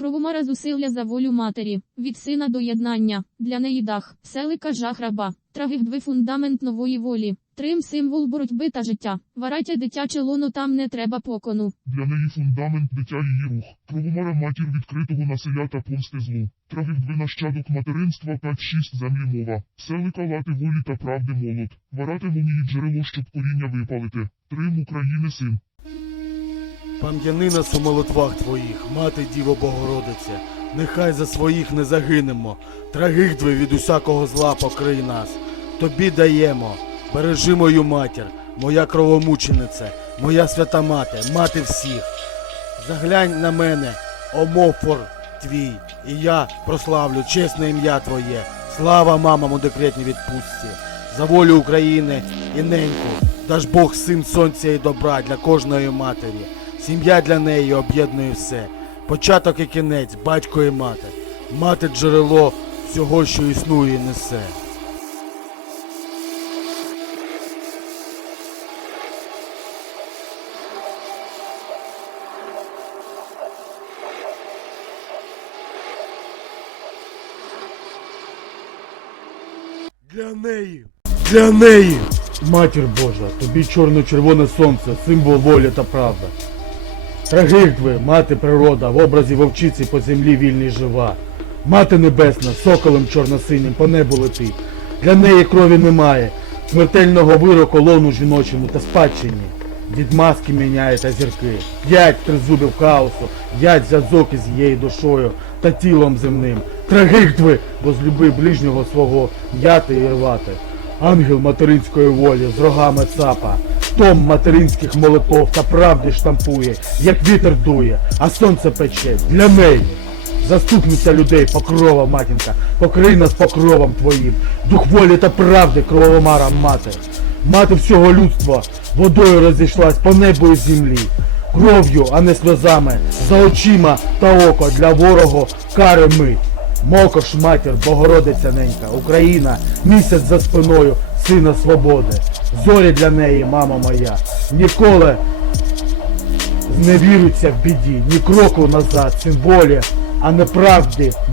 Кровомара зусилля за волю матері, від сина до єднання, для неї дах, селика жах раба, фундамент нової волі, трим символ боротьби та життя, варатя дитяче лоно там не треба покону. Для неї фундамент дитя її рух. Кровомара матір відкритого населя та помсти злу. Трагів нащадок материнства 5-6 землі мова. Селика лати волі та правди молот. Варати вумії джерело, щоб коріння випалити. Трим України син. Пам'яни нас у молитвах твоїх, мати Діво Богородице, нехай за своїх не загинемо, трагидви від усякого зла покрий нас. Тобі даємо, бережи мою матір, моя кровомучениця, моя свята мати, мати всіх. Заглянь на мене, омофор твій, і я прославлю чесне ім'я Твоє. Слава мамам у декретній відпустці, за волю України і неньку, даж Бог син сонця і добра для кожної матері. Сім'я для неї об'єднує все. Початок і кінець, батько і мати. Мати джерело всього, що існує несе. Для неї. Для неї. Матір Божа, тобі чорно-червоне сонце, символ волі та правда. Трагидви, мати природа, в образі вовчиці по землі вільній жива. Мати небесна, соколем чорно-синім по небу летить. Для неї крові немає, смертельного вироку лону жіночому та спадщині. Від маски міняє та зірки. П'ять тризубів хаосу, п'ять зв'язок із її душою та тілом земним. Трагидви, возлюби ближнього свого, м'яти і рвати. Ангел материнської волі з рогами цапа, том материнських молитов та правди штампує, як вітер дує, а сонце пече для неї. Заступниця людей, покрова матінка, покрий нас покровом твоїм, дух волі та правди кровомара мати. Мати всього людства водою розійшлась по небу і землі, кров'ю, а не сльозами, за очима та око для ворогу кари мить. Мокош матір, Богородиця ненька, Україна, місяць за спиною, сина свободи. Зорі для неї, мама моя, ніколи не віруться в біді, ні кроку назад, син волі, а не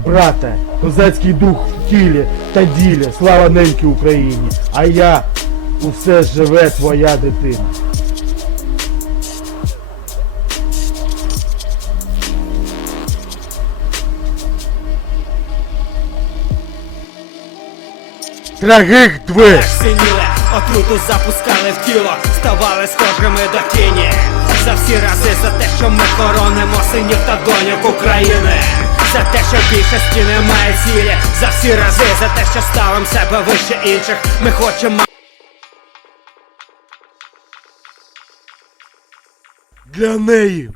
брате, козацький дух в тілі та ділі, слава неньки Україні, а я усе живе твоя дитина. Трагих дви! синіли, отруту запускали в тіло, ставали схожими до тіні. За всі рази за те, що ми хоронимо синів та доньок України. За те, що більшості немає цілі, за всі рази, за те, що ставим себе вище інших. Ми хочемо. Для неї